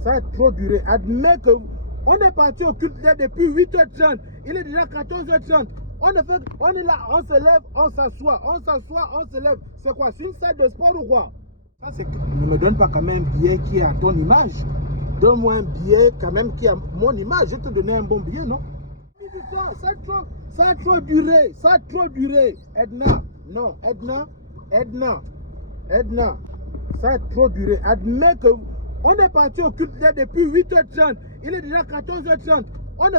Ça a trop duré. Admets que on est parti au culte depuis 8h30. Il est déjà 14h30. On est là, on se lève, on s'assoit, on se lève. C'est quoi? C'est une salle de sport ou quoi? Ça, c'est... Ne me donne pas quand même un billet qui est à ton image. Donne-moi un billet quand même qui a mon image. Je te donnais un bon billet, non? Ça a trop duré. Ça a trop duré. Edna. Non, Edna. Ça a trop duré. Admets que on est parti au culte depuis 8h30. Il est déjà 14h30. On est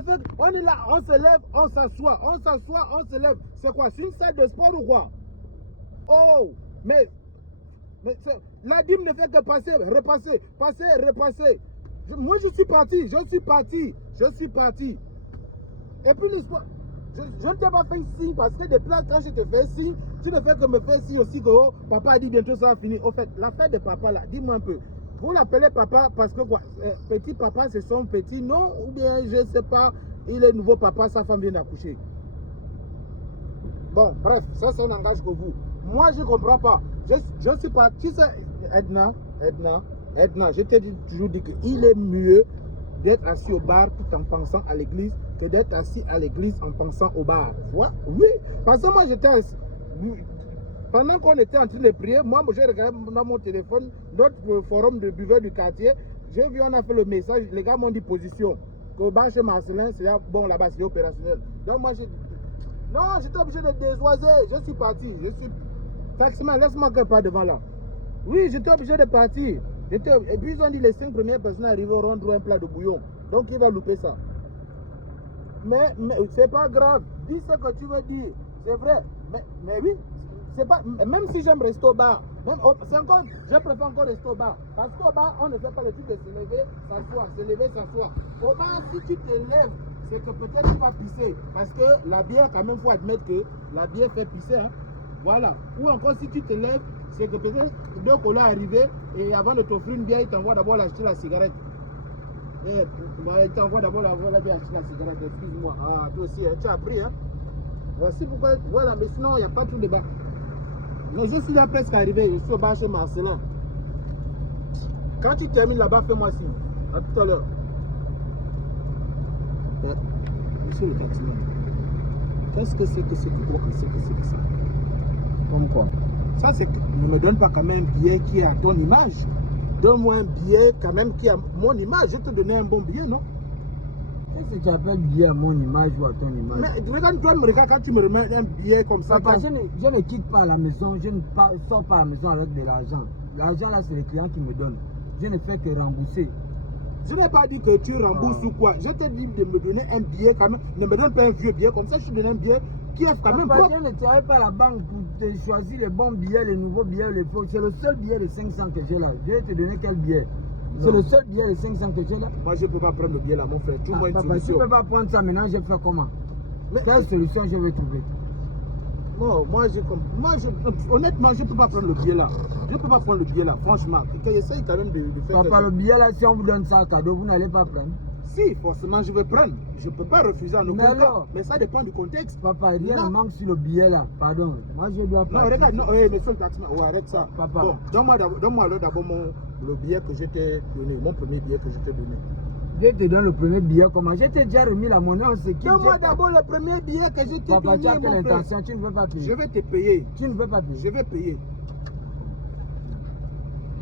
là, on se lève, on s'assoit, on se lève. C'est quoi? C'est une salle de sport ou quoi? Oh, mais la dîme ne fait que passer, repasser. Moi, je suis parti. Et puis l'histoire, je ne t'ai pas fait signe parce que depuis là, quand je te fais signe, tu ne fais que me faire signe aussi que oh, papa a dit bientôt ça va finir. Au fait, l'affaire de papa là, dis-moi un peu. Vous l'appelez papa parce que quoi, petit papa c'est son petit nom ou bien je ne sais pas, il est nouveau papa, sa femme vient d'accoucher. Bon, bref, ça n'engage que vous. Moi je ne comprends pas. Je suis pas, tu sais, Edna, je t'ai toujours dit qu'il est mieux d'être assis au bar tout en pensant à l'église que d'être assis à l'église en pensant au bar. Voilà. Oui, parce que moi j'étais assis. Pendant qu'on était en train de prier, moi j'ai regardé dans mon téléphone notre forum de buveurs du quartier. J'ai vu, on a fait le message, les gars m'ont dit position. Qu'au bar chez Marcelin, c'est bon là-bas, c'est opérationnel. Donc moi j'étais obligé de désoiser. Je suis parti. Taximan, laisse-moi que pas devant là. Oui, j'étais obligé de partir. Et puis ils ont dit les 5 premières personnes arriveront rendre un plat de bouillon. Donc il va louper ça. Mais c'est pas grave. Dis ce que tu veux dire. C'est vrai. Mais oui. C'est pas, même si j'aime rester au bar, je préfère encore rester au bar. Parce qu'au bar, on ne fait pas le truc de se lever, s'asseoir, se lever, s'asseoir. Au bar, si tu te lèves, c'est que peut-être tu vas pisser. Parce que la bière, quand même, il faut admettre que la bière fait pisser. Hein. Voilà. Ou encore, si tu te lèves, c'est que peut-être deux colas arrivés et avant de t'offrir une bière, il t'envoie d'abord acheter la cigarette. Il t'envoie d'abord acheter la cigarette, excuse-moi. Ah, toi aussi, hein, tu as appris, hein. Voici pourquoi, voilà, mais sinon, il n'y a pas tout débat. Non, je suis là presque arrivé, je suis au bar chez Marcelin. Quand tu termines là-bas, fais-moi signe. À tout à l'heure. Monsieur le taximan, qu'est-ce que c'est que ce que ça? Comme quoi? Ça, c'est que ne me donne pas quand même un billet qui est à ton image. Donne-moi un billet quand même qui a mon image. Je te donnais un bon billet, non? Qu'est-ce que tu appelles billet à mon image ou à ton image? Mais regarde quand tu me remets un billet comme ça. Papa, je ne quitte pas la maison, je ne sors pas à la maison avec de l'argent. L'argent là, c'est les clients qui me donnent. Je ne fais que rembourser. Je n'ai pas dit que tu rembourses ou quoi. Je t'ai dit de me donner un billet quand même. Ne me donne pas un vieux billet comme ça. Je te donne un billet qui est quand même propre. Je ne travaille pas à la banque pour te choisir les bons billets, les nouveaux billets, les faux. C'est le seul billet de 500 que j'ai là. Je vais te donner quel billet? C'est le seul billet de 500 que j'ai là. Moi, je ne peux pas prendre le billet là, mon frère. Trouve-moi une papa, solution. Tu ne peux pas prendre ça maintenant, je fais comment? Quelle solution je vais trouver? Non, honnêtement, je ne peux pas prendre le billet là. Je ne peux pas prendre le billet là, franchement. Essaye quand même de faire. Papa, le billet là, si on vous donne ça à cadeau, vous n'allez pas prendre? Si, forcément, je vais prendre. Je ne peux pas refuser en aucun cas. Mais ça dépend du contexte. Papa, rien ne manque sur le billet là. Pardon. Moi, je dois pas. Non, regarde, non, monsieur le taximan, arrête ça. Papa. Bon, donne-moi d'abord le billet que je t'ai donné, mon premier billet que je t'ai donné. Je te donne le premier billet, comment? Je t'ai déjà remis la monnaie, on s'est quitté. Donne-moi d'abord le premier billet que je t'ai donné. Papa, tu as quelle intention? Tu ne veux pas payer? Je vais te payer. Tu ne veux pas payer? Je vais payer.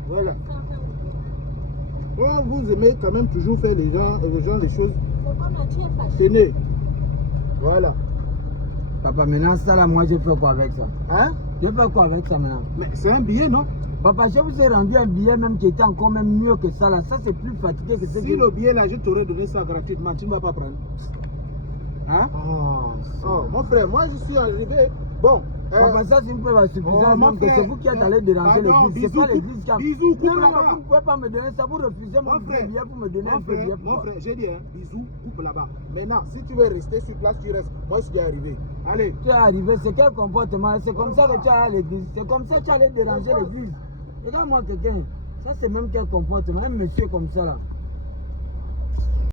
Voilà. Oh, vous aimez quand même toujours faire les gens les choses. Tenez. Voilà. Papa, maintenant ça là, moi je fais quoi avec ça? Hein? Je fais quoi avec ça maintenant? Mais c'est un billet, non? Papa, je vous ai rendu un billet même qui était encore même mieux que ça là. Ça c'est plus fatigué que ce Si le billet là, je t'aurais donné ça gratuitement, tu ne vas pas prendre. Hein? Oh, mon frère, moi je suis arrivé. Bon. Papa, ça c'est une preuve suffisante. C'est vous qui êtes allé déranger l'église. C'est pas l'église qui a. Bisous, non, vous ne pouvez pas me donner ça. Vous refusez mon billet pour me donner un peu de billet. Mon frère, j'ai dit, hein, bisous, coupe là-bas. Maintenant, si tu veux rester sur place, tu restes. Moi, je suis arrivé. Allez. Tu es arrivé, c'est quel comportement? C'est comme ça que tu es allé à l'église. C'est comme ça que tu allais déranger l'église. Regarde-moi quelqu'un. Ça, c'est même quel comportement? Un monsieur comme ça là.